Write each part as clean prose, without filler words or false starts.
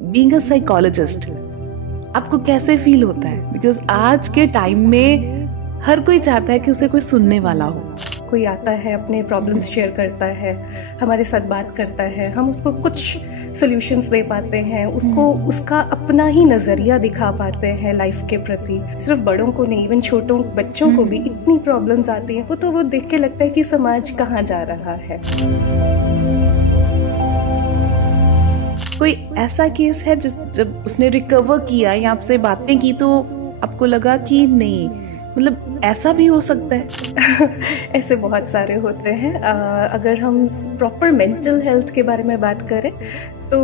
Being a psychologist आपको कैसे feel होता है? बिकॉज आज के टाइम में हर कोई चाहता है कि उसे कोई सुनने वाला हो। कोई आता है, अपने प्रॉब्लम्स शेयर करता है, हमारे साथ बात करता है, हम उसको कुछ सॉल्यूशंस दे पाते हैं, उसको उसका अपना ही नज़रिया दिखा पाते हैं लाइफ के प्रति। सिर्फ बड़ों को नहीं, इवन छोटों बच्चों को भी इतनी प्रॉब्लम्स आती हैं, वो देख के लगता है कि समाज कहाँ जा रहा है। कोई ऐसा केस है जब उसने रिकवर किया या आपसे बातें की तो आपको लगा कि नहीं, मतलब ऐसा भी हो सकता है? ऐसे बहुत सारे होते हैं। अगर हम प्रॉपर मेंटल हेल्थ के बारे में बात करें तो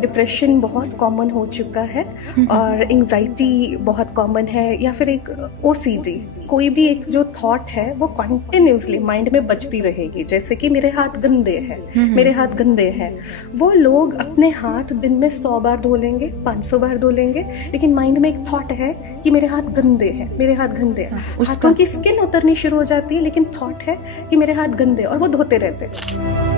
डिप्रेशन बहुत कॉमन हो चुका है और एंजाइटी बहुत कॉमन है, या फिर एक ओसीडी, कोई भी एक जो थॉट है वो कॉन्टिन्यूसली माइंड में बजती रहेगी, जैसे कि मेरे हाथ गंदे हैं, मेरे हाथ गंदे हैं। वो लोग अपने हाथ दिन में 100 बार धो लेंगे, 500 बार धो लेंगे, लेकिन माइंड में एक थॉट है कि मेरे हाथ गंदे हैं, मेरे हाथ गंदे हैं। हाथों की स्किन उतरनी शुरू हो जाती है, लेकिन थॉट है कि मेरे हाथ गंदे, और वो धोते रहते हैं।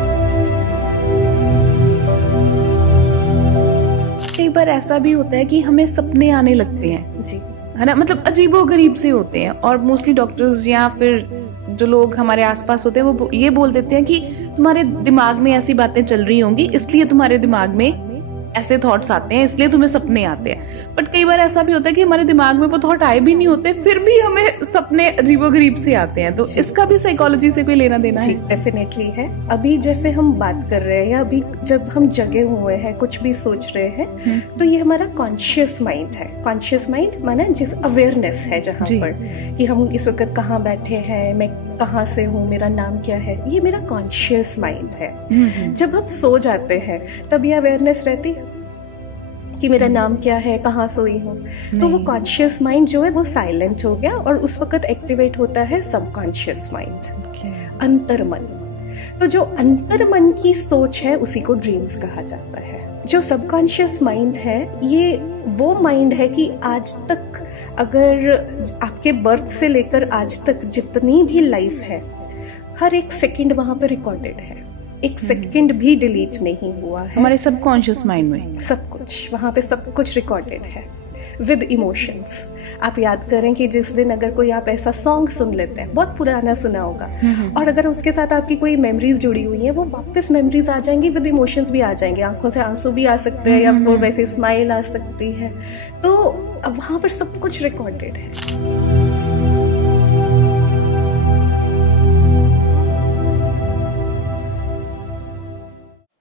कई बार ऐसा भी होता है कि हमें सपने आने लगते हैं, जी, है ना, मतलब अजीबोगरीब से होते हैं, और मोस्टली डॉक्टर्स या फिर जो लोग हमारे आसपास होते हैं वो ये बोल देते हैं कि तुम्हारे दिमाग में ऐसी बातें चल रही होंगी, इसलिए तुम्हारे दिमाग में ऐसे थॉट्स आते हैं, इसलिए तुम्हें सपने आते हैं। बट कई बार ऐसा भी होता है कि हमारे दिमाग में वो थॉट आए भी नहीं होते, फिर भी हमें सपने अजीबोगरीब से आते हैं। तो इसका भी साइकोलॉजी से कोई लेना देना है? डेफिनेटली है। अभी जैसे हम बात कर रहे हैं, या अभी जब हम जगे हुए हैं, कुछ भी सोच रहे हैं, तो ये हमारा कॉन्शियस माइंड है। कॉन्शियस माइंड माना जिस अवेयरनेस है, जहाँ पर कि हम इस वक्त कहाँ बैठे हैं, मैं कहाँ से हूँ, मेरा नाम क्या है, ये मेरा कॉन्शियस माइंड है। जब हम सो जाते हैं तब ये अवेयरनेस रहती है कि मेरा नाम क्या है, कहाँ सोई हूँ, तो वो कॉन्शियस माइंड जो है वो साइलेंट हो गया, और उस वक्त एक्टिवेट होता है सबकॉन्शियस माइंड, अंतर्मन। तो जो अंतर्मन की सोच है उसी को ड्रीम्स कहा जाता है। जो सबकॉन्शियस माइंड है, ये वो माइंड है कि आज तक, अगर आपके बर्थ से लेकर आज तक जितनी भी लाइफ है, हर एक सेकंड वहां पे रिकॉर्डेड है, एक सेकंड भी डिलीट नहीं हुआ है। हमारे सबकॉन्शियस माइंड में सब कुछ, वहाँ पे सब कुछ रिकॉर्डेड है विद इमोशंस। आप याद करें कि जिस दिन अगर कोई आप ऐसा सॉन्ग सुन लेते हैं, बहुत पुराना सुना होगा, और अगर उसके साथ आपकी कोई मेमोरीज जुड़ी हुई है, वो वापस मेमोरीज आ जाएंगी, विद इमोशंस भी आ जाएंगे, आंखों से आंसू भी आ सकते हैं, या फिर वैसे स्माइल आ सकती है। तो वहाँ पर सब कुछ रिकॉर्डेड है।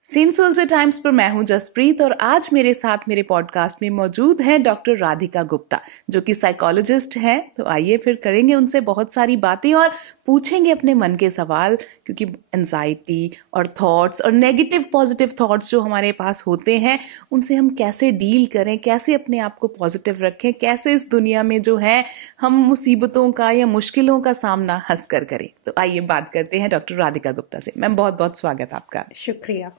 सीन सोल्जर टाइम्स पर मैं हूं जसप्रीत, और आज मेरे साथ मेरे पॉडकास्ट में मौजूद हैं डॉक्टर राधिका गुप्ता, जो कि साइकोलॉजिस्ट हैं। तो आइए फिर करेंगे उनसे बहुत सारी बातें और पूछेंगे अपने मन के सवाल, क्योंकि एंजाइटी और थॉट्स और नेगेटिव पॉजिटिव थॉट्स जो हमारे पास होते हैं, उनसे हम कैसे डील करें, कैसे अपने आप को पॉजिटिव रखें, कैसे इस दुनिया में जो है हम मुसीबतों का या मुश्किलों का सामना हंस कर करें। तो आइए बात करते हैं डॉक्टर राधिका गुप्ता से। मैम, बहुत बहुत स्वागत आपका। शुक्रिया।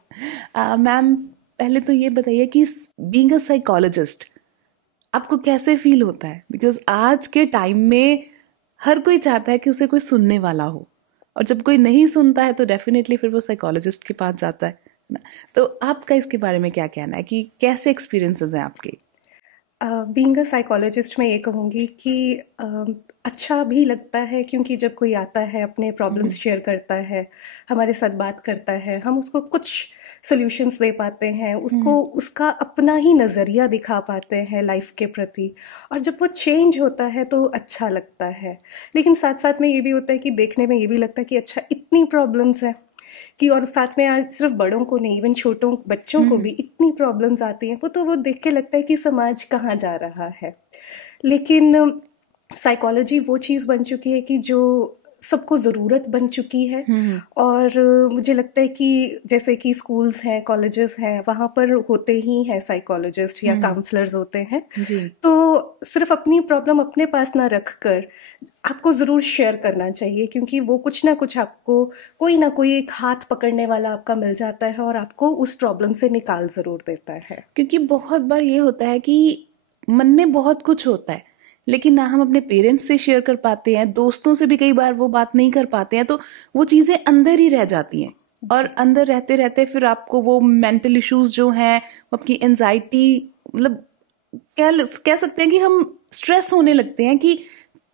मैम, पहले तो ये बताइए कि बीइंग अ साइकोलॉजिस्ट आपको कैसे फील होता है? बिकॉज आज के टाइम में हर कोई चाहता है कि उसे कोई सुनने वाला हो, और जब कोई नहीं सुनता है तो डेफिनेटली फिर वो साइकोलॉजिस्ट के पास जाता है ना। तो आपका इसके बारे में क्या कहना है कि कैसे एक्सपीरियंसेस हैं आपके? बीइंग अ साइकोलॉजिस्ट मैं ये कहूँगी कि अच्छा भी लगता है, क्योंकि जब कोई आता है, अपने प्रॉब्लम्स शेयर करता है, हमारे साथ बात करता है, हम उसको कुछ सॉल्यूशंस दे पाते हैं, उसको उसका अपना ही नज़रिया दिखा पाते हैं लाइफ के प्रति, और जब वो चेंज होता है तो अच्छा लगता है। लेकिन साथ साथ में ये भी होता है कि देखने में ये भी लगता है कि अच्छा, इतनी प्रॉब्लम्स हैं कि, और साथ में आज सिर्फ बड़ों को नहीं, इवन छोटों बच्चों को भी इतनी प्रॉब्लम्स आती हैं, वो देख के लगता है कि समाज कहाँ जा रहा है। लेकिन साइकोलॉजी वो चीज़ बन चुकी है कि जो सबको ज़रूरत बन चुकी है, और मुझे लगता है कि जैसे कि स्कूल्स हैं, कॉलेजेस हैं, वहाँ पर होते ही हैं साइकोलॉजिस्ट या काउंसलर्स होते हैं। तो सिर्फ अपनी प्रॉब्लम अपने पास ना रख कर आपको ज़रूर शेयर करना चाहिए, क्योंकि वो कुछ ना कुछ आपको, कोई ना कोई एक हाथ पकड़ने वाला आपका मिल जाता है, और आपको उस प्रॉब्लम से निकाल ज़रूर देता है। क्योंकि बहुत बार ये होता है कि मन में बहुत कुछ होता है, लेकिन ना हम अपने पेरेंट्स से शेयर कर पाते हैं, दोस्तों से भी कई बार वो बात नहीं कर पाते हैं, तो वो चीज़ें अंदर ही रह जाती हैं। और अंदर रहते रहते फिर आपको वो मेंटल इश्यूज जो हैं, आपकी एंजाइटी, मतलब कह सकते हैं कि हम स्ट्रेस होने लगते हैं कि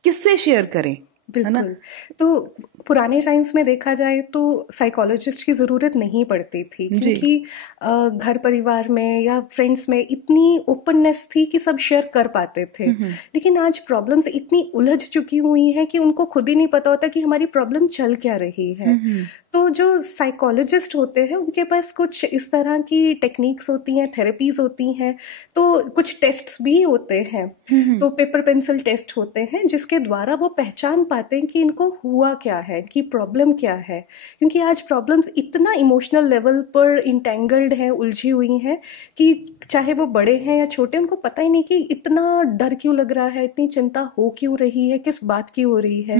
किससे शेयर करें। बिल्कुल। तो पुराने टाइम्स में देखा जाए तो साइकोलॉजिस्ट की ज़रूरत नहीं पड़ती थी, क्योंकि घर परिवार में या फ्रेंड्स में इतनी ओपननेस थी कि सब शेयर कर पाते थे। लेकिन आज प्रॉब्लम्स इतनी उलझ चुकी हुई हैं कि उनको खुद ही नहीं पता होता कि हमारी प्रॉब्लम चल क्या रही है। तो जो साइकोलॉजिस्ट होते हैं उनके पास कुछ इस तरह की टेक्निक्स होती हैं, थेरेपीज होती हैं, तो कुछ टेस्ट्स भी होते हैं। तो पेपर पेंसिल टेस्ट होते हैं जिसके द्वारा वो पहचान पाते हैं कि इनको हुआ क्या है, कि प्रॉब्लम क्या है। क्योंकि आज प्रॉब्लम्स इतना इमोशनल लेवल पर इंटेंगल्ड हैं, उलझी हुई हैं, कि चाहे वो बड़े हैं या छोटे, उनको पता ही नहीं कि इतना डर क्यों लग रहा है, इतनी चिंता हो क्यों रही है, किस बात की हो रही है।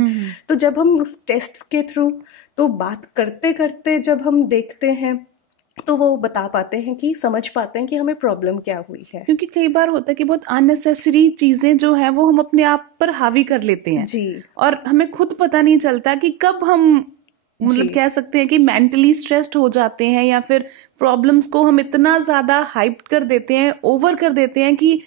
तो जब हम उस टेस्ट के थ्रू तो बात करते करते जब हम देखते हैं तो वो बता पाते हैं, कि समझ पाते हैं कि हमें प्रॉब्लम क्या हुई है। क्योंकि कई बार होता है कि बहुत अननेसेसरी चीजें जो है वो हम अपने आप पर हावी कर लेते हैं जी, और हमें खुद पता नहीं चलता कि कब हम मतलब कह सकते हैं कि मेंटली स्ट्रेस्ड हो जाते हैं, या फिर प्रॉब्लम्स को हम इतना ज्यादा हाइप कर देते हैं, ओवर कर देते हैं कि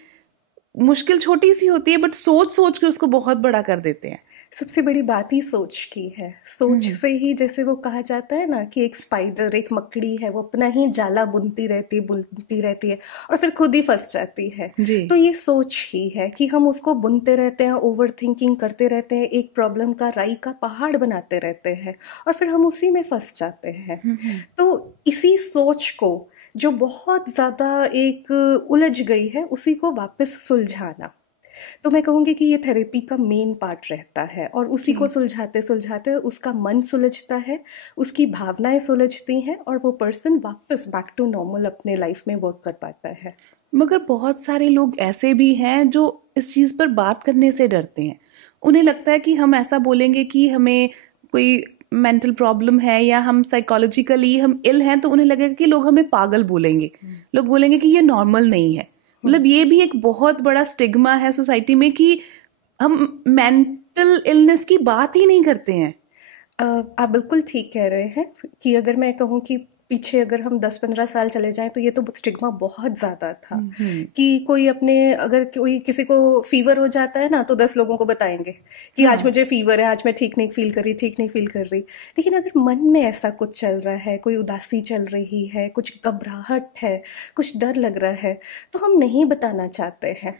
मुश्किल छोटी सी होती है बट सोच सोच के उसको बहुत बड़ा कर देते हैं। सबसे बड़ी बात ही सोच की है। सोच से ही, जैसे वो कहा जाता है ना कि एक स्पाइडर, एक मकड़ी है, वो अपना ही जाला बुनती रहती है और फिर खुद ही फंस जाती है। तो ये सोच ही है कि हम उसको बुनते रहते हैं, ओवर थिंकिंग करते रहते हैं, एक प्रॉब्लम का राई का पहाड़ बनाते रहते हैं और फिर हम उसी में फंस जाते हैं। तो इसी सोच को जो बहुत ज़्यादा एक उलझ गई है, उसी को वापस सुलझाना, तो मैं कहूँगी कि ये थेरेपी का मेन पार्ट रहता है। और उसी को सुलझाते सुलझाते उसका मन सुलझता है, उसकी भावनाएं सुलझती हैं और वो पर्सन वापस बैक टू नॉर्मल अपने लाइफ में वर्क कर पाता है। मगर बहुत सारे लोग ऐसे भी हैं जो इस चीज़ पर बात करने से डरते हैं। उन्हें लगता है कि हम ऐसा बोलेंगे कि हमें कोई मेंटल प्रॉब्लम है या हम साइकोलॉजिकली हम इल हैं, तो उन्हें लगेगा कि लोग हमें पागल बोलेंगे, लोग बोलेंगे कि ये नॉर्मल नहीं है। मतलब ये भी एक बहुत बड़ा स्टिग्मा है सोसाइटी में कि हम मेंटल इलनेस की बात ही नहीं करते हैं। आप बिल्कुल ठीक कह रहे हैं कि अगर मैं कहूँ कि पीछे अगर हम 10-15 साल चले जाएं तो ये तो स्टिग्मा बहुत ज़्यादा था कि कोई अगर कोई किसी को फीवर हो जाता है ना तो 10 लोगों को बताएंगे कि आज मुझे फीवर है, आज मैं ठीक नहीं फील कर रही। लेकिन अगर मन में ऐसा कुछ चल रहा है, कोई उदासी चल रही है, कुछ घबराहट है, कुछ डर लग रहा है, तो हम नहीं बताना चाहते हैं।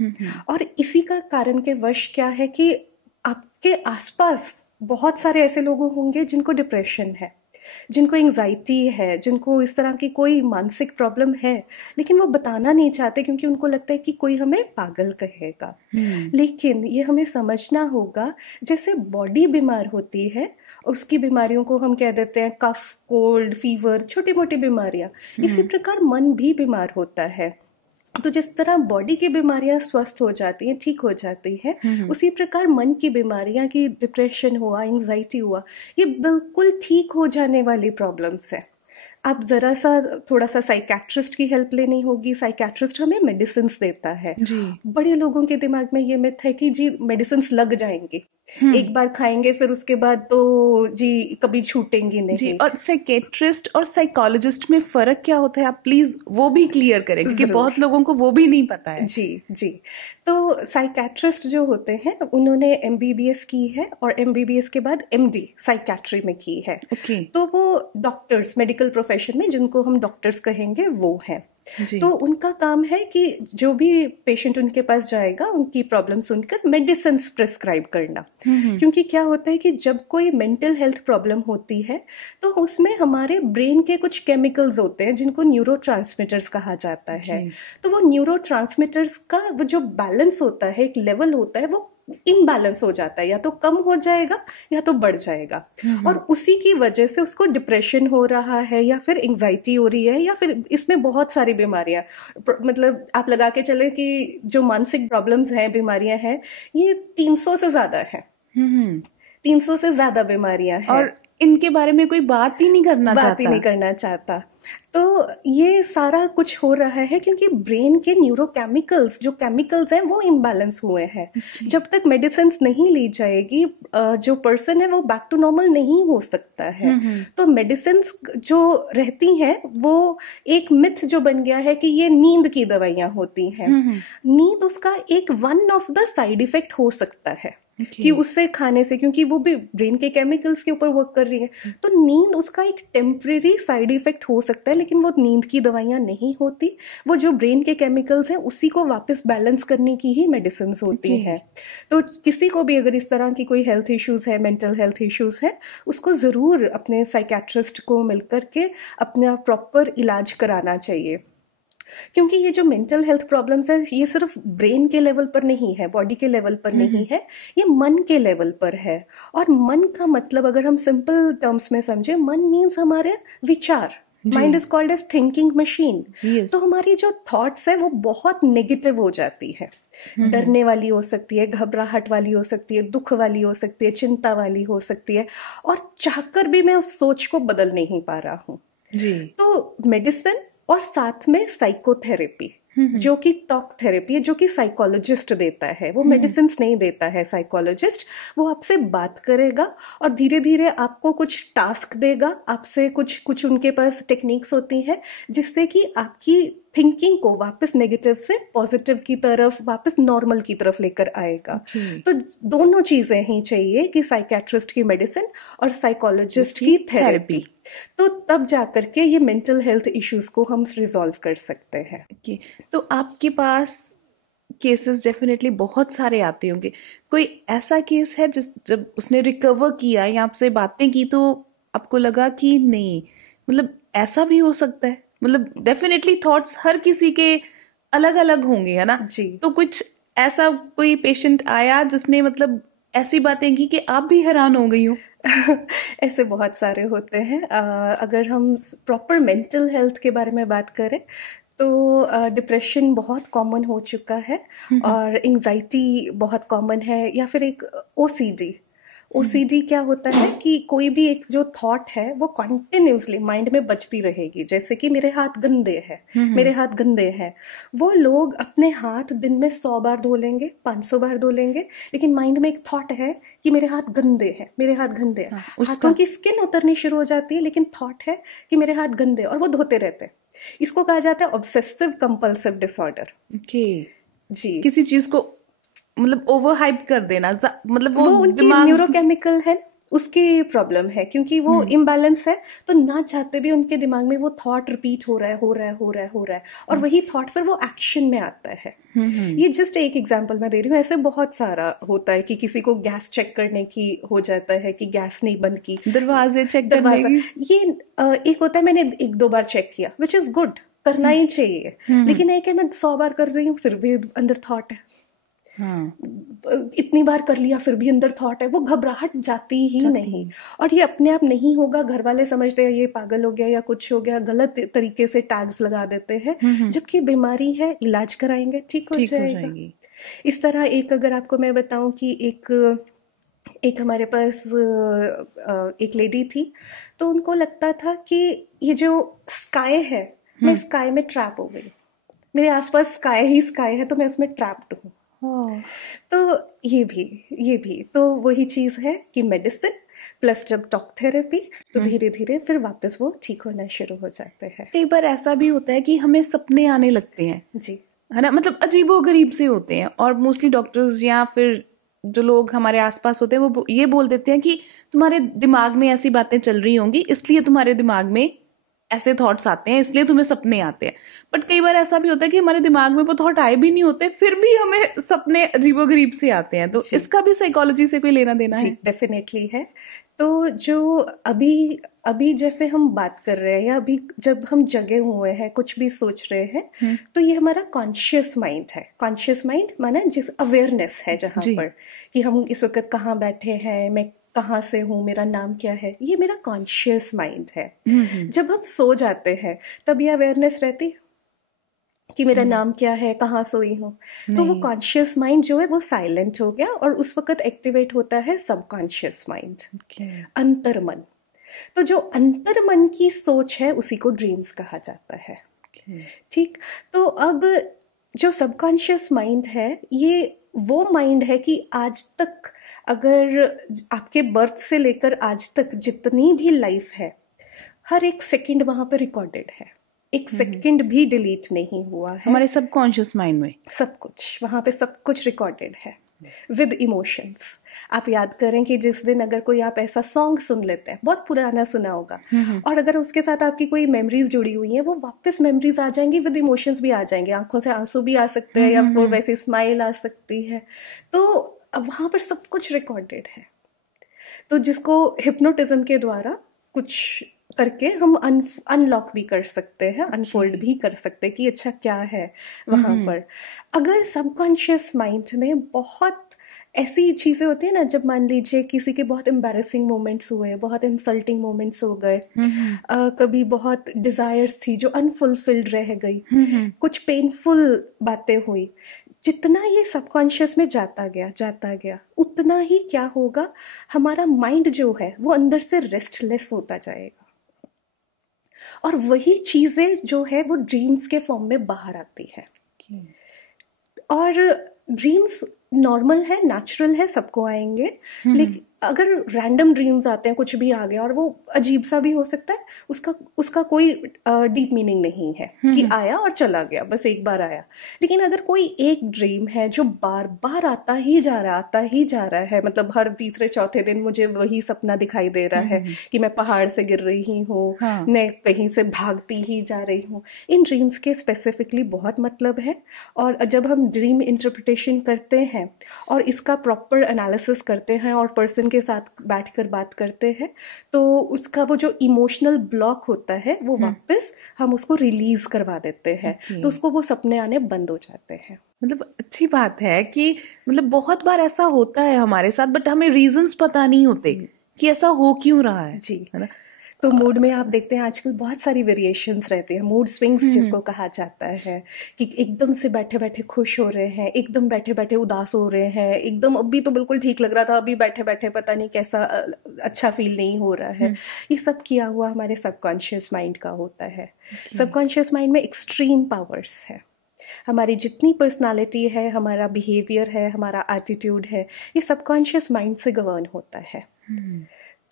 और इसी का कारण के वश क्या है कि आपके आसपास बहुत सारे ऐसे लोग होंगे जिनको डिप्रेशन है, जिनको एंजाइटी है, जिनको इस तरह की कोई मानसिक प्रॉब्लम है, लेकिन वो बताना नहीं चाहते क्योंकि उनको लगता है कि कोई हमें पागल कहेगा। लेकिन ये हमें समझना होगा, जैसे बॉडी बीमार होती है, उसकी बीमारियों को हम कह देते हैं कफ, कोल्ड, फीवर, छोटी मोटी बीमारियां, इसी प्रकार मन भी बीमार होता है। तो जिस तरह बॉडी की बीमारियां स्वस्थ हो जाती हैं, ठीक हो जाती हैं, उसी प्रकार मन की बीमारियां, की डिप्रेशन हुआ, एंजाइटी हुआ, ये बिल्कुल ठीक हो जाने वाली प्रॉब्लम्स हैं। आप ज़रा सा थोड़ा सा साइकेट्रिस्ट की हेल्प लेनी होगी। साइकेट्रिस्ट हमें मेडिसिन देता है। बड़े लोगों के दिमाग में ये मिथ है कि जी मेडिसिन लग जाएंगे, एक बार खाएंगे फिर उसके बाद तो जी कभी छूटेंगे नहीं। जी, और साइकेट्रिस्ट और साइकोलॉजिस्ट में फ़र्क क्या होता है, आप प्लीज़ वो भी क्लियर करें क्योंकि बहुत लोगों को वो भी नहीं पता है। जी। तो साइकेट्रिस्ट जो होते हैं उन्होंने MBBS की है और MBBS के बाद MD साइकेट्री में की है। तो वो डॉक्टर्स, मेडिकल प्रोफेशन में जिनको हम डॉक्टर्स कहेंगे, वो हैं। तो उनका काम है कि जो भी पेशेंट उनके पास जाएगा उनकी प्रॉब्लम सुनकर मेडिसिन प्रिस्क्राइब करना। क्योंकि क्या होता है कि जब कोई मेंटल हेल्थ प्रॉब्लम होती है तो उसमें हमारे ब्रेन के कुछ केमिकल्स होते हैं जिनको न्यूरोट्रांसमीटर्स कहा जाता है। तो वो न्यूरोट्रांसमीटर्स का वो जो बैलेंस होता है, एक लेवल होता है, वो इम्बैलेंस हो जाता है, या तो कम हो जाएगा या तो बढ़ जाएगा। और उसी की वजह से उसको डिप्रेशन हो रहा है या फिर एंजाइटी हो रही है या फिर इसमें बहुत सारी बीमारियां, मतलब आप लगा के चले कि जो मानसिक प्रॉब्लम्स हैं, बीमारियां हैं, ये 300 से ज्यादा हैं। 300 से ज्यादा बीमारियां हैं। और इनके बारे में कोई बात ही नहीं करना चाहता। तो ये सारा कुछ हो रहा है क्योंकि ब्रेन के न्यूरोकेमिकल्स जो केमिकल्स हैं वो इम्बैलेंस हुए हैं। जब तक मेडिसिन नहीं ली जाएगी जो पर्सन है वो बैक टू नॉर्मल नहीं हो सकता है। तो मेडिसिन जो रहती हैं वो एक मिथ जो बन गया है कि ये नींद की दवाइयां होती हैं। नींद उसका एक one of the side effect हो सकता है कि उससे खाने से, क्योंकि वो भी ब्रेन के केमिकल्स के ऊपर वर्क कर रही है, तो नींद उसका एक टेम्परेरी साइड इफेक्ट हो सकता है, लेकिन वो नींद की दवाइयां नहीं होती। वो जो ब्रेन के केमिकल्स हैं उसी को वापस बैलेंस करने की ही मेडिसिन होती हैं। तो किसी को भी अगर इस तरह की कोई हेल्थ इश्यूज है, मेंटल हेल्थ इश्यूज है, उसको ज़रूर अपने साइकेट्रिस्ट को मिलकर के अपना प्रॉपर इलाज कराना चाहिए। क्योंकि ये जो मेंटल हेल्थ प्रॉब्लम्स है ये सिर्फ ब्रेन के लेवल पर नहीं है, बॉडी के लेवल पर नहीं है, ये मन के लेवल पर है। और मन का मतलब अगर हम सिंपल टर्म्स में समझे, मन मीन्स हमारे विचार। Mind is called as thinking machine. तो हमारी जो थॉट्स है वो बहुत नेगेटिव हो जाती है। डरने वाली हो सकती है, घबराहट वाली हो सकती है, दुख वाली हो सकती है, चिंता वाली हो सकती है, और चाहकर भी मैं उस सोच को बदल नहीं पा रहा हूँ। तो मेडिसिन और साथ में साइकोथेरेपी जो कि टॉक थेरेपी है, जो कि साइकोलॉजिस्ट देता है, वो मेडिसिन नहीं देता है साइकोलॉजिस्ट। वो आपसे बात करेगा और धीरे धीरे आपको कुछ टास्क देगा, आपसे कुछ उनके पास टेक्निक्स होती हैं जिससे कि आपकी थिंकिंग को वापस नेगेटिव से पॉजिटिव की तरफ, वापस नॉर्मल की तरफ लेकर आएगा। तो दोनों चीजें ही चाहिए कि साइकेट्रिस्ट की मेडिसिन और साइकोलॉजिस्ट की थेरेपी। तो तब जाकर के ये मेंटल हेल्थ इश्यूज को हम रिजॉल्व कर सकते हैं। तो आपके पास केसेस डेफिनेटली बहुत सारे आते होंगे। कोई ऐसा केस है जब उसने रिकवर किया या आपसे बातें की तो आपको लगा कि नहीं, मतलब ऐसा भी हो सकता है? मतलब डेफिनेटली थॉट्स हर किसी के अलग अलग होंगे, है ना जी। तो कुछ ऐसा कोई पेशेंट आया जिसने मतलब ऐसी बातें की कि आप भी हैरान हो गई हो? ऐसे बहुत सारे होते हैं। अगर हम प्रॉपर मेंटल हेल्थ के बारे में बात करें तो डिप्रेशन बहुत कॉमन हो चुका है और एंजाइटी बहुत कॉमन है, या फिर एक ओसीडी क्या होता है कि कोई भी एक जो थॉट है वो कंटिन्यूसली माइंड में बजती रहेगी। जैसे कि मेरे हाथ गंदे हैं, वो लोग अपने हाथ दिन में 100 बार धो लेंगे, 500 बार धो लेंगे, लेकिन माइंड में एक थॉट है कि मेरे हाथ गंदे हैं। हाथों की स्किन उतरनी शुरू हो जाती है, लेकिन थॉट है कि मेरे हाथ गंदे, और वो धोते रहते हैं। इसको कहा जाता है ऑब्सेसिव कंपल्सिव डिसऑर्डर। जी, किसी चीज को मतलब ओवर हाइप कर देना, मतलब वो उनकी न्यूरोकेमिकल है, उसकी प्रॉब्लम है, क्योंकि वो इम्बैलेंस है। तो ना चाहते भी उनके दिमाग में वो थॉट रिपीट हो रहा है, और वही थॉट फिर वो एक्शन में आता है। ये जस्ट एक एग्जांपल मैं दे रही हूँ, ऐसे बहुत सारा होता है कि किसी को गैस चेक करने की हो जाता है कि गैस नहीं बंद की, दरवाजे चेक करने की। ये एक होता है, मैंने 1-2 बार चेक किया, विच इज गुड, करना ही चाहिए। लेकिन एक है मैं 100 बार कर रही हूँ फिर भी अंदर थॉट है। इतनी बार कर लिया फिर भी अंदर थॉट है, वो घबराहट जाती ही नहीं। और ये अपने आप नहीं होगा, घर वाले समझते हैं ये पागल हो गया या कुछ हो गया, गलत तरीके से टैग्स लगा देते हैं, जबकि बीमारी है, इलाज कराएंगे ठीक हो जाएगी। इस तरह एक अगर आपको मैं बताऊं कि एक हमारे पास एक लेडी थी, तो उनको लगता था कि ये जो स्काई है, मैं स्काई में ट्रैप हो गई, मेरे आसपास स्काई ही स्काई है, तो मैं उसमें ट्रैप्ड हूँ। तो ये भी तो वही चीज है कि मेडिसिन प्लस जब टॉक थेरेपी, तो धीरे धीरे फिर वापस वो ठीक होना शुरू हो जाते हैं। कई बार ऐसा भी होता है कि हमें सपने आने लगते हैं, जी, है ना, मतलब अजीबोगरीब से होते हैं, और मोस्टली डॉक्टर्स या फिर जो लोग हमारे आसपास होते हैं वो ये बोल देते हैं कि तुम्हारे दिमाग में ऐसी बातें चल रही होंगी, इसलिए तुम्हारे दिमाग में ऐसे थॉट्स आते हैं, इसलिए तुम्हें सपने आते हैं। बट कई बार ऐसा भी होता है कि हमारे दिमाग में वो थॉट आए भी नहीं होते, फिर भी हमें सपने अजीबोगरीब से आते हैं। तो इसका भी साइकोलॉजी से कोई लेना देना है? डेफिनेटली है। तो जो अभी जैसे हम बात कर रहे हैं, या अभी जब हम जगे हुए हैं, कुछ भी सोच रहे हैं, तो ये हमारा कॉन्शियस माइंड है। कॉन्शियस माइंड माना जिस अवेयरनेस है, जहाँ पर कि हम इस वक्त कहाँ बैठे हैं, मैं कहाँ से हूँ, मेरा नाम क्या है, ये मेरा कॉन्शियस माइंड है। जब हम सो जाते हैं तब ये अवेयरनेस रहती है कि मेरा नाम क्या है, कहाँ सोई हूँ। तो वो कॉन्शियस माइंड जो है वो साइलेंट हो गया, और उस वक्त एक्टिवेट होता है सबकॉन्शियस माइंड, अंतर्मन। तो जो अंतर मन की सोच है उसी को ड्रीम्स कहा जाता है। ठीक, तो अब जो सबकॉन्शियस माइंड है ये वो माइंड है कि आज तक अगर आपके बर्थ से लेकर आज तक जितनी भी लाइफ है, हर एक सेकंड वहां पर रिकॉर्डेड है, एक सेकंड भी डिलीट नहीं हुआ है। हमारे सबकॉन्शियस माइंड में सब कुछ वहां पे सब कुछ रिकॉर्डेड है विद इमोशंस। आप याद करें कि जिस दिन अगर कोई आप ऐसा सॉन्ग सुन लेते हैं, बहुत पुराना सुना होगा, और अगर उसके साथ आपकी कोई मेमोरीज जुड़ी हुई हैं, वो वापस मेमोरीज आ जाएंगी, विद इमोशंस भी आ जाएंगे, आंखों से आंसू भी आ सकते हैं, या फिर वैसे स्माइल आ सकती है। तो वहां पर सब कुछ रिकॉर्डेड है। तो जिसको हिप्नोटिज्म के द्वारा कुछ करके हम अनलॉक भी कर सकते हैं, अनफोल्ड भी कर सकते हैं कि अच्छा क्या है वहां पर। अगर सबकॉन्शियस माइंड में बहुत ऐसी चीजें होती है ना, जब मान लीजिए किसी के बहुत एम्बैरेसिंग मोमेंट्स हुए, बहुत इंसल्टिंग मोमेंट्स हो गए, कभी बहुत डिजायर्स थी जो अनफुलफिल्ड रह गई, कुछ पेनफुल बातें हुई, जितना ये सबकॉन्शियस में जाता गया उतना ही क्या होगा, हमारा माइंड जो है वो अंदर से रेस्टलेस होता जाएगा, और वही चीजें जो है वो ड्रीम्स के फॉर्म में बाहर आती है। और ड्रीम्स नॉर्मल है, नेचुरल है, सबको आएंगे, लेकिन अगर रैंडम ड्रीम्स आते हैं, कुछ भी आ गया और वो अजीब सा भी हो सकता है, उसका कोई डीप मीनिंग नहीं है कि आया और चला गया, बस एक बार आया। लेकिन अगर कोई एक ड्रीम है जो बार बार आता ही जा रहा है, मतलब हर तीसरे चौथे दिन मुझे वही सपना दिखाई दे रहा है कि मैं पहाड़ से गिर रही हूँ, मैं कहीं से भागती ही जा रही हूँ, इन ड्रीम्स के स्पेसिफिकली बहुत मतलब है। और जब हम ड्रीम इंटरप्रिटेशन करते हैं और इसका प्रॉपर एनालिसिस करते हैं और पर्सन के साथ बैठकर बात करते हैं, तो उसका वो जो इमोशनल ब्लॉक होता है वो वापस हम उसको रिलीज करवा देते हैं। तो उसको वो सपने आने बंद हो जाते हैं। मतलब अच्छी बात है कि मतलब बहुत बार ऐसा होता है हमारे साथ, बट हमें रीजंस पता नहीं होते कि ऐसा हो क्यों रहा है। जी, है ना। तो मूड में आप देखते हैं आजकल बहुत सारी वेरिएशंस रहती हैं, मूड स्विंग्स जिसको कहा जाता है, कि एकदम से बैठे बैठे खुश हो रहे हैं, एकदम बैठे बैठे उदास हो रहे हैं, एकदम अभी तो बिल्कुल ठीक लग रहा था, अभी बैठे बैठे पता नहीं कैसा अच्छा फील नहीं हो रहा है। ये सब किया हुआ हमारे सबकॉन्शियस माइंड का होता है। सबकॉन्शियस माइंड में एक्सट्रीम पावर्स है। हमारी जितनी पर्सनालिटी है, हमारा बिहेवियर है, हमारा एटीट्यूड है, ये सबकॉन्शियस माइंड से गवर्न होता है।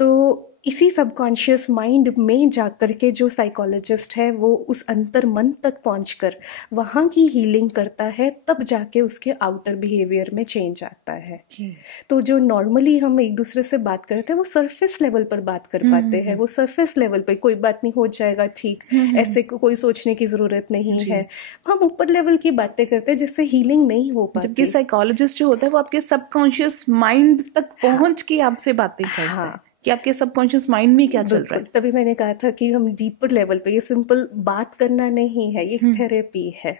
तो इसी सबकॉन्शियस माइंड में जाकर के जो साइकोलॉजिस्ट है वो उस अंतर मन तक पहुंचकर वहाँ की हीलिंग करता है, तब जाके उसके आउटर बिहेवियर में चेंज आता है। तो जो नॉर्मली हम एक दूसरे से बात करते हैं वो सरफेस लेवल पर बात कर पाते हैं, वो सरफेस लेवल पे कोई बात नहीं, हो जाएगा ठीक, ऐसे कोई सोचने की जरूरत नहीं है। हम ऊपर लेवल की बातें करते हैं जिससे हीलिंग नहीं हो पाती। जबकि साइकोलॉजिस्ट जो होता है वो आपके सबकॉन्शियस माइंड तक पहुंच के आपसे बातें करता है कि आपके सबकॉन्शियस माइंड में क्या चल रहा है। तभी मैंने कहा था कि हम डीपर लेवल पे, ये सिंपल बात करना नहीं है, ये थेरेपी है।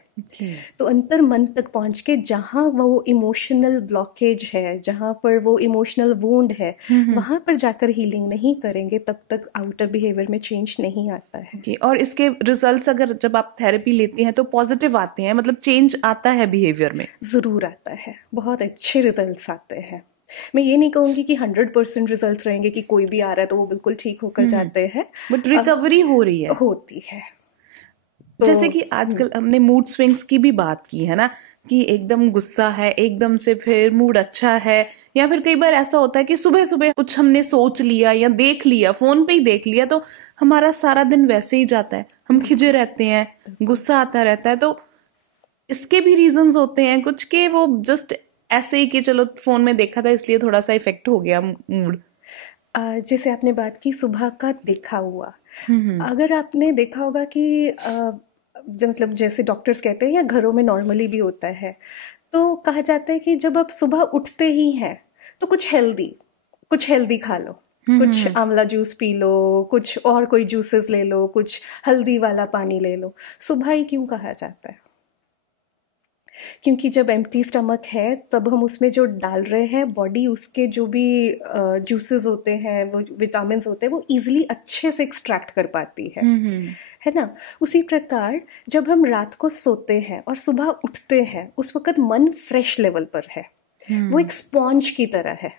तो अंतर मन तक पहुंच के जहाँ वो इमोशनल ब्लॉकेज है, जहाँ पर वो इमोशनल वुंड है, वहां पर जाकर हीलिंग नहीं करेंगे तब तक आउटर बिहेवियर में चेंज नहीं आता है। और इसके रिजल्ट्स अगर जब आप थेरेपी लेते हैं तो पॉजिटिव आते हैं, मतलब चेंज आता है बिहेवियर में? जरूर आता है, बहुत अच्छे रिजल्ट्स आते हैं। मैं ये नहीं कहूंगी कि 100% रिजल्ट्स रहेंगे कि कोई भी आ रहा है तो वो बिल्कुल ठीक होकर जाते हैं, बट रिकवरी हो रही है, होती है। तो जैसे कि आजकल हमने मूड स्विंग्स की भी बात की है ना, कि एकदम गुस्सा है, एकदम से फिर मूड अच्छा है, या फिर कई बार ऐसा होता है कि सुबह सुबह कुछ हमने सोच लिया या देख लिया, फोन पे ही देख लिया, तो हमारा सारा दिन वैसे ही जाता है, हम खिजे रहते हैं, गुस्सा आता रहता है। तो इसके भी रीजंस होते हैं कुछ के वो जस्ट ऐसे ही कि चलो फोन में देखा था इसलिए थोड़ा सा इफेक्ट हो गया मूड। जैसे आपने बात की सुबह का देखा हुआ, अगर आपने देखा होगा कि मतलब जैसे डॉक्टर्स कहते हैं या घरों में नॉर्मली भी होता है, तो कहा जाता है कि जब आप सुबह उठते ही हैं तो कुछ हेल्दी खा लो, कुछ आंवला जूस पी लो, कुछ और कोई जूसेस ले लो, कुछ हल्दी वाला पानी ले लो। सुबह ही क्यों कहा जाता है? क्योंकि जब एम्प्टी स्टमक है तब हम उसमें जो डाल रहे हैं, बॉडी उसके जो भी जूसेस होते हैं, वो विटामिन्स होते हैं, वो इजीली अच्छे से एक्सट्रैक्ट कर पाती है ना। उसी प्रकार जब हम रात को सोते हैं और सुबह उठते हैं, उस वक्त मन फ्रेश लेवल पर है, वो एक स्पॉन्ज की तरह है।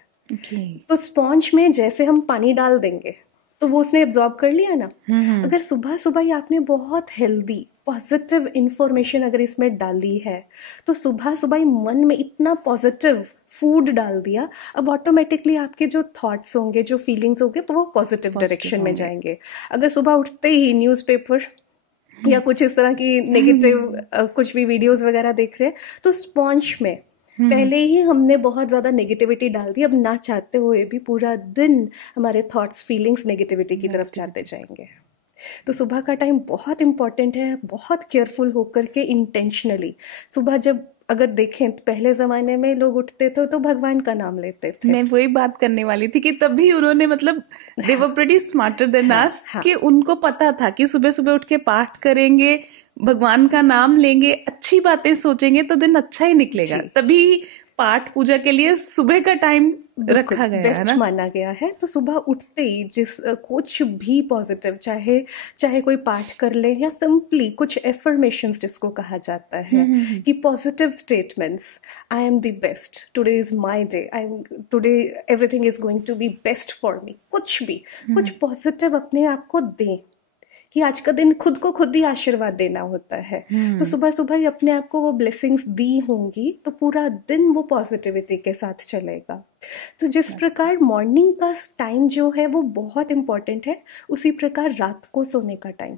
तो स्पॉन्ज में जैसे हम पानी डाल देंगे तो वो उसने एब्जॉर्ब कर लिया ना। अगर सुबह सुबह ही आपने बहुत हेल्दी पॉजिटिव इंफॉर्मेशन अगर इसमें डाली है, तो सुबह सुबह ही मन में इतना पॉजिटिव फूड डाल दिया, अब ऑटोमेटिकली आपके जो थॉट्स होंगे, जो फीलिंग्स होंगे, वो पॉजिटिव डायरेक्शन में जाएंगे। अगर सुबह उठते ही न्यूज़पेपर या कुछ इस तरह की नेगेटिव कुछ भी वीडियोस वगैरह देख रहे हैं, तो स्पॉन्ज में पहले ही हमने बहुत ज़्यादा नेगेटिविटी डाल दी, अब ना चाहते हुए भी पूरा दिन हमारे थॉट्स फीलिंग्स नेगेटिविटी की तरफ जाते जाएंगे। तो सुबह का टाइम बहुत इंपॉर्टेंट है, बहुत केयरफुल होकर के इंटेंशनली सुबह जब अगर देखें तो पहले ज़माने में लोग उठते थे तो भगवान का नाम लेते थे। मैं वही बात करने वाली थी कि तभी उन्होंने मतलब they were pretty smarter than us, कि उनको पता था कि सुबह सुबह उठ के पाठ करेंगे, भगवान का नाम लेंगे, अच्छी बातें सोचेंगे तो दिन अच्छा ही निकलेगा। तभी पाठ पूजा के लिए सुबह का टाइम रखा गया है ना, माना गया है। तो सुबह उठते ही जिस कुछ भी पॉजिटिव, चाहे कोई पाठ कर ले या सिंपली कुछ एफर्मेशंस जिसको कहा जाता है कि positive statements, I am the best, today is my day, today everything is going to be best for me, कुछ भी कुछ पॉजिटिव अपने आप को दें कि आज का दिन खुद को खुद ही आशीर्वाद देना होता है। तो सुबह सुबह ही अपने आप को वो ब्लेसिंग्स दी होंगी तो पूरा दिन वो पॉजिटिविटी के साथ चलेगा। तो जिस प्रकार मॉर्निंग का टाइम जो है वो बहुत इम्पॉर्टेंट है, उसी प्रकार रात को सोने का टाइम,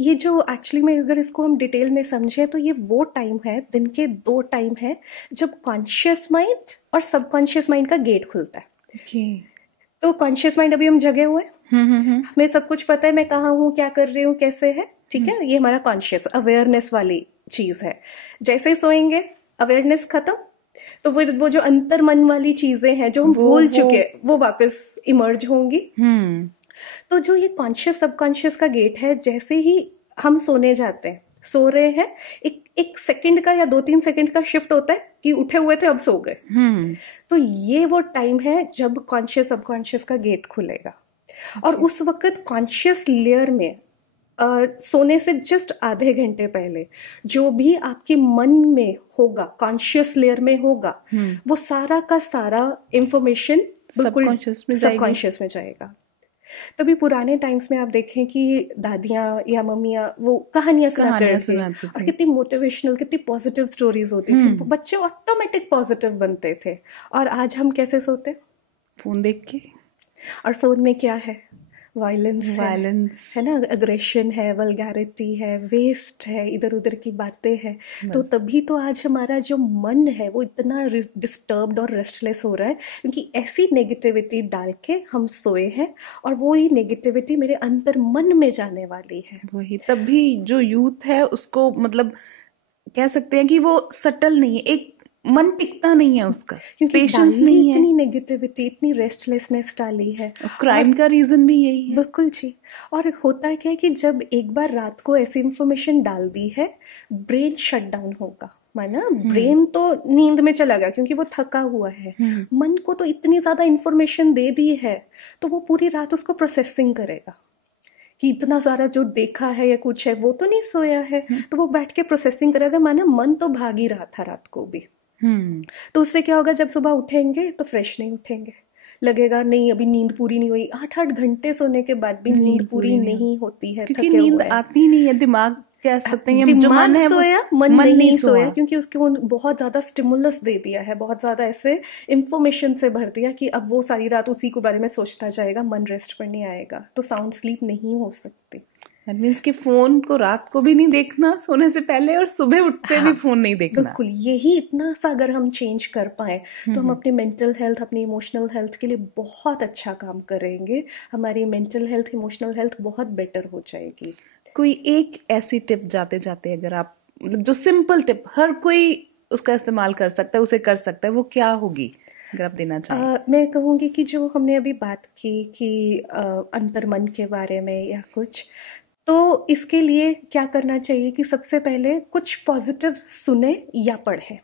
ये जो एक्चुअली में अगर इसको हम डिटेल में समझें तो ये वो टाइम है, दिन के 2 टाइम है जब कॉन्शियस माइंड और सबकॉन्शियस माइंड का गेट खुलता है। तो कॉन्शियस माइंड अभी हम जगे हुए हैं, हमें सब कुछ पता है, मैं कहाँ हूँ, क्या कर रही हूँ, कैसे है, ठीक है, ये हमारा कॉन्शियस अवेयरनेस वाली चीज है। जैसे ही सोएंगे अवेयरनेस खत्म, तो वो जो अंतर मन वाली चीजें हैं जो हम भूल चुके हैं वो वापस इमर्ज होंगी। तो जो ये कॉन्शियस सबकॉन्शियस का गेट है, जैसे ही हम सोने जाते हैं, सो रहे हैं, एक सेकंड का या 2-3 सेकंड का शिफ्ट होता है कि उठे हुए थे अब सो गए। तो ये वो टाइम है जब कॉन्शियस सबकॉन्शियस का गेट खुलेगा। और उस वक्त कॉन्शियस लेयर में सोने से जस्ट आधे घंटे पहले जो भी आपके मन में होगा, कॉन्शियस लेयर में होगा, वो सारा का सारा इंफॉर्मेशन सबकॉन्शियस में जाएगा। तभी पुराने टाइम्स में आप देखें कि दादियाँ या मम्मियाँ वो कहानियाँ सुनाती थी और कितनी मोटिवेशनल, कितनी पॉजिटिव स्टोरीज होती थी, बच्चे ऑटोमेटिक पॉजिटिव बनते थे। और आज हम कैसे सोते? फोन देख के। और फोन में क्या है? वायलेंस है ना, अग्रेशन है, वल्गैरिटी है, वेस्ट है, इधर उधर की बातें हैं। तो तभी तो आज हमारा जो मन है वो इतना डिस्टर्ब्ड और रेस्टलेस हो रहा है, क्योंकि ऐसी नेगेटिविटी डाल के हम सोए हैं और वो ही नेगेटिविटी मेरे अंतर मन में जाने वाली है। वही तभी जो यूथ है उसको मतलब कह सकते हैं कि वो सटल नहीं है, एक मन टिकता नहीं है उसका, क्योंकि पेशेंस नहीं है, इतनी नेगेटिविटी, इतनी रेस्टलेसनेस डाली है। क्राइम का रीजन भी यही है। बिल्कुल जी। और होता क्या है कि जब एक बार रात को ऐसी इंफॉर्मेशन डाल दी है, ब्रेन शट डाउन होगा, माना ब्रेन तो नींद में चला गया क्योंकि वो थका हुआ है। मन को तो इतनी ज्यादा इंफॉर्मेशन दे दी है तो वो पूरी रात उसको प्रोसेसिंग करेगा कि इतना सारा जो देखा है या कुछ है, वो तो नहीं सोया है, तो वो बैठ के प्रोसेसिंग करेगा। माना मन तो भाग ही रहा था रात को भी। तो उससे क्या होगा, जब सुबह उठेंगे तो फ्रेश नहीं उठेंगे, लगेगा नहीं अभी नींद पूरी नहीं हुई। 8-8 घंटे सोने के बाद भी नींद पूरी नहीं होती है, क्योंकि नींद आती नहीं है। दिमाग कह सकते हैं जो मन है सोया, मन नहीं सोया, क्योंकि उसके वो बहुत ज्यादा स्टिमुलस दे दिया है, बहुत ज्यादा ऐसे इंफॉर्मेशन से भर दिया कि अब वो सारी रात उसी के बारे में सोचता जाएगा, मन रेस्ट पर नहीं आएगा, तो साउंड स्लीप नहीं हो सकती। मीन्स कि फोन को रात को भी नहीं देखना सोने से पहले, और सुबह उठते भी फोन नहीं देखना। बिल्कुल, यही इतना सा अगर हम चेंज कर पाए तो हम अपनी मेंटल हेल्थ, अपनी इमोशनल हेल्थ के लिए बहुत अच्छा काम करेंगे। हमारी मेंटल हेल्थ, इमोशनल हेल्थ बहुत बेटर हो जाएगी। कोई एक ऐसी टिप जाते जाते अगर आप मतलब जो सिंपल टिप हर कोई उसका इस्तेमाल कर सकता है, उसे कर सकता है, वो क्या होगी अगर आप देना चाहें? मैं कहूँगी कि जो हमने अभी बात की कि अंतर्मन के बारे में या कुछ, तो इसके लिए क्या करना चाहिए कि सबसे पहले कुछ पॉजिटिव सुने या पढ़ें।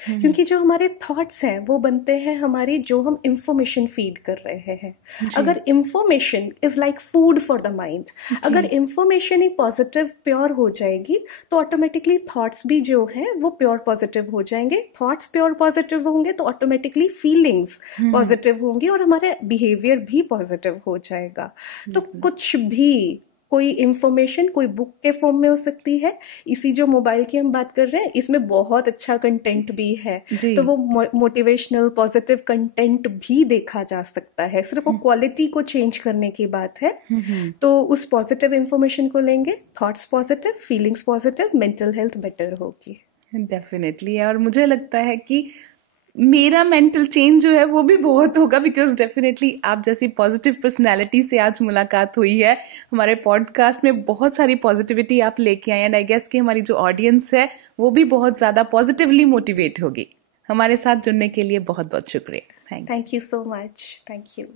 क्योंकि जो हमारे थॉट्स हैं वो बनते हैं हमारी जो हम इंफॉर्मेशन फीड कर रहे हैं। अगर information is like food for the mind, अगर इंफॉर्मेशन ही पॉजिटिव प्योर हो जाएगी तो ऑटोमेटिकली थॉट्स भी जो हैं वो प्योर पॉजिटिव हो जाएंगे। थॉट्स प्योर पॉजिटिव होंगे तो ऑटोमेटिकली फीलिंग्स पॉजिटिव होंगी और हमारे बिहेवियर भी पॉजिटिव हो जाएगा। तो कुछ भी, कोई इंफॉर्मेशन कोई बुक के फॉर्म में हो सकती है, इसी जो मोबाइल की हम बात कर रहे हैं इसमें बहुत अच्छा कंटेंट भी है, तो वो मोटिवेशनल पॉजिटिव कंटेंट भी देखा जा सकता है। सिर्फ वो क्वालिटी को चेंज करने की बात है। तो उस पॉजिटिव इंफॉर्मेशन को लेंगे, thoughts positive, feelings positive, mental health better होगी। डेफिनेटली। और मुझे लगता है कि मेरा मेंटल चेंज जो है वो भी बहुत होगा, बिकॉज डेफिनेटली आप जैसी पॉजिटिव पर्सनालिटी से आज मुलाकात हुई है। हमारे पॉडकास्ट में बहुत सारी पॉजिटिविटी आप लेके आए, एंड आई गेस कि हमारी जो ऑडियंस है वो भी बहुत ज़्यादा पॉजिटिवली मोटिवेट होगी। हमारे साथ जुड़ने के लिए बहुत बहुत शुक्रिया। Thank you so much. Thank you.